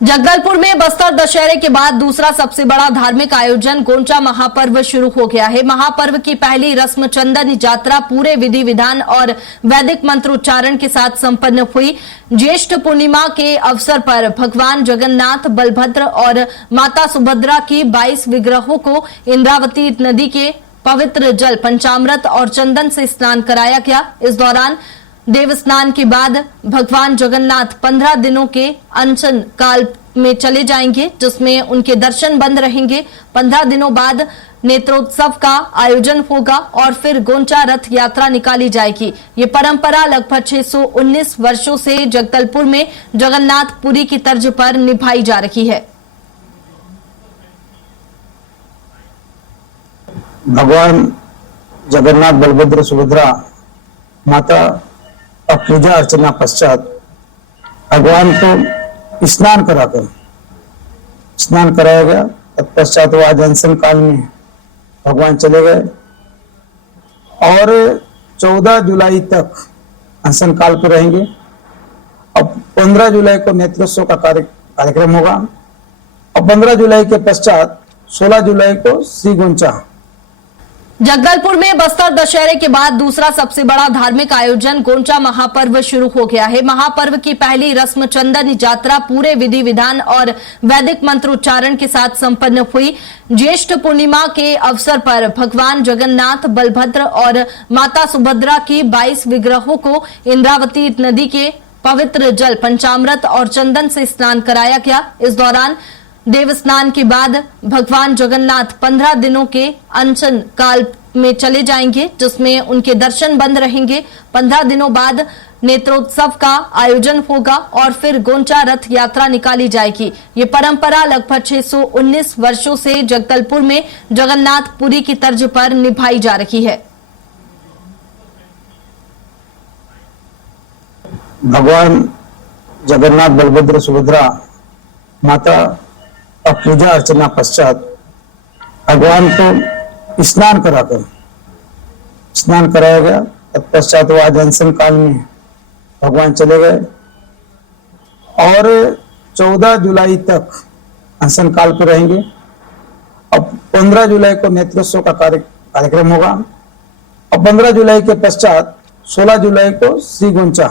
जगदलपुर में बस्तर दशहरे के बाद दूसरा सबसे बड़ा धार्मिक आयोजन गोंचा महापर्व शुरू हो गया है। महापर्व की पहली रस्म चंदन यात्रा पूरे विधि विधान और वैदिक मंत्रोच्चारण के साथ संपन्न हुई। ज्येष्ठ पूर्णिमा के अवसर पर भगवान जगन्नाथ, बलभद्र और माता सुभद्रा की 22 विग्रहों को इंद्रावती नदी के पवित्र जल, पंचामृत और चंदन से स्नान कराया गया। इस दौरान देव स्नान के बाद भगवान जगन्नाथ 15 दिनों के अनशन काल में चले जाएंगे, जिसमें उनके दर्शन बंद रहेंगे। 15 दिनों बाद नेत्रोत्सव का आयोजन होगा और फिर गोंचा रथ यात्रा निकाली जाएगी। ये परंपरा लगभग 619 वर्षों से जगदलपुर में जगन्नाथपुरी की तर्ज पर निभाई जा रही है। भगवान जगन्नाथ, बलभद्र, सुभद्रा माता और पूजा अर्चना पश्चात भगवान को स्नान कराया गया। तत्पश्चात वो आज अनशन काल में भगवान चले गए और 14 जुलाई तक अनशन काल पर रहेंगे। अब 15 जुलाई को नेत्रोत्सव का कार्यक्रम होगा और 15 जुलाई के पश्चात 16 जुलाई को श्री गोंचा। जगदलपुर में बस्तर दशहरे के बाद दूसरा सबसे बड़ा धार्मिक आयोजन गोंचा महापर्व शुरू हो गया है। महापर्व की पहली रस्म चंदन यात्रा पूरे विधि विधान और वैदिक मंत्रोच्चारण के साथ संपन्न हुई। ज्येष्ठ पूर्णिमा के अवसर पर भगवान जगन्नाथ, बलभद्र और माता सुभद्रा की 22 विग्रहों को इंद्रावती नदी के पवित्र जल, पंचामृत और चंदन से स्नान कराया गया। इस दौरान देव स्नान के बाद भगवान जगन्नाथ 15 दिनों के अनशन काल में चले जाएंगे, जिसमें उनके दर्शन बंद रहेंगे। 15 दिनों बाद नेत्रोत्सव का आयोजन होगा और फिर गोंचा रथ यात्रा निकाली जाएगी। ये परंपरा लगभग 619 वर्षों से जगदलपुर में जगन्नाथपुरी की तर्ज पर निभाई जा रही है। भगवान जगन्नाथ, बलभद्र, सुभद्रा माता और पूजा अर्चना पश्चात भगवान को स्नान कराया गया। तत्पश्चात वो आज अनशन काल में भगवान चले गए और 14 जुलाई तक अनशन काल पर रहेंगे। अब 15 जुलाई को नेत्रोत्सव का कार्यक्रम होगा और 15 जुलाई के पश्चात 16 जुलाई को श्री गोंचा।